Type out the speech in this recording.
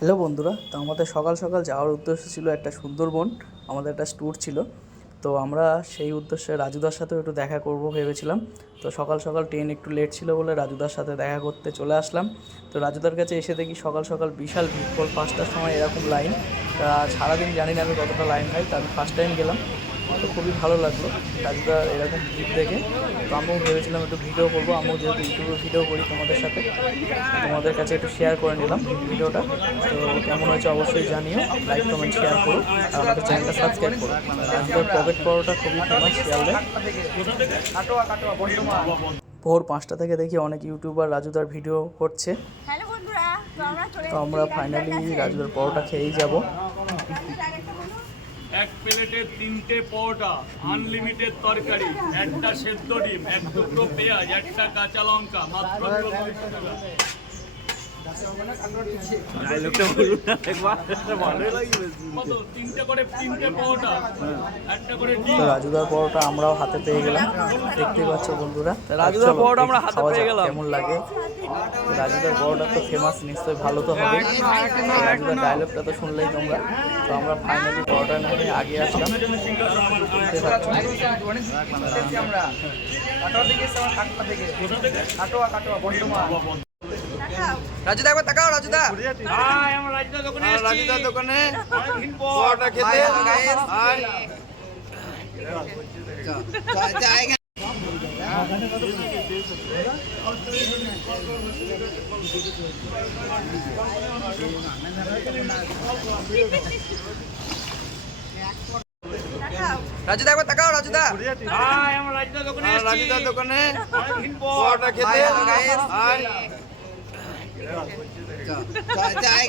Hello বন্ধুরা, তো আমাদের সকাল সকাল যাওয়ার উদ্দেশ্য ছিল একটা সুন্দরবন, আমাদের একটা ট্যুর ছিল। তো আমরা সেই উদ্দেশ্যে রাজুদার সাথেও একটু দেখা করব ভেবেছিলাম। তো সকাল সকাল ট্রেন একটু লেট ছিল বলে রাজুদার সাথে দেখা করতে চলে আসলাম। তো রাজুদার কাছে এসে দেখি সকাল সকাল বিশাল ভিড় পাঁচটার সময় এরকম লাইন সারাদিন জানি না আমি কতটা লাইন হয় তো আমি ফার্স্ট টাইম গেলাম। তো খুবই ভালো লাগল রাজুদার এরকম ভিড় দেখে। তো আমিও ভেবেছিলাম একটু ভিডিও করব আমিও যেহেতু ইউটিউবে ভিডিও করি তোমাদের সাথে তোমাদের কাছে একটু শেয়ার করে নিলাম ভিডিওটা। তো কেমন হয়েছে অবশ্যই জানিও লাইক কমেন্ট শেয়ার করো আর আমাদের চ্যানেলটা সাবস্ক্রাইব করো। রাজুদার পকেট পরোটা খুবই ফেমাস শিয়ালদে। ভোর পাঁচটা থেকে দেখি অনেক ইউটিউবার রাজুদার ভিডিও করছে। তো আমরা ফাইনালি রাজুদার পরোটা খেয়েই যাব। এক প্লেটে তিনটে পরোটা আনলিমিটেড তরকারি একটা সেদ্ধ ডিম এক টুকরো পেঁয়াজ একটা কাঁচা লঙ্কা মাত্র চল্লিশ টাকা। কত? তিনটে পরোটা একটা করে ডিম। রাজুদার পরোটা আমরাও হাতে পেয়ে গেলাম। দেখতে পাচ্ছ বন্ধুরা রাজুদার পরোটা আমরা হাতে পেয়ে গেলাম। কেমন লাগে। রাজুদার পরোটা তো ফেমাস নিশ্চয়ই ভালো তো হবে। রাজুদার ডায়লগটা তো শুনলেই তোমরা। তো আমরা ফাইনালি পরোটা নিয়ে আগে আসলাম। রাজুদা একবার তাকাও রাজুদা। রাজুদার দোকানে খেতে। রাজুদা একবার তাকাও রাজুদা হাই, আমরা রাজুদার দোকানে এসেছি। রাজুদার দোকানে অনেকদিন পর। খেতে আয়।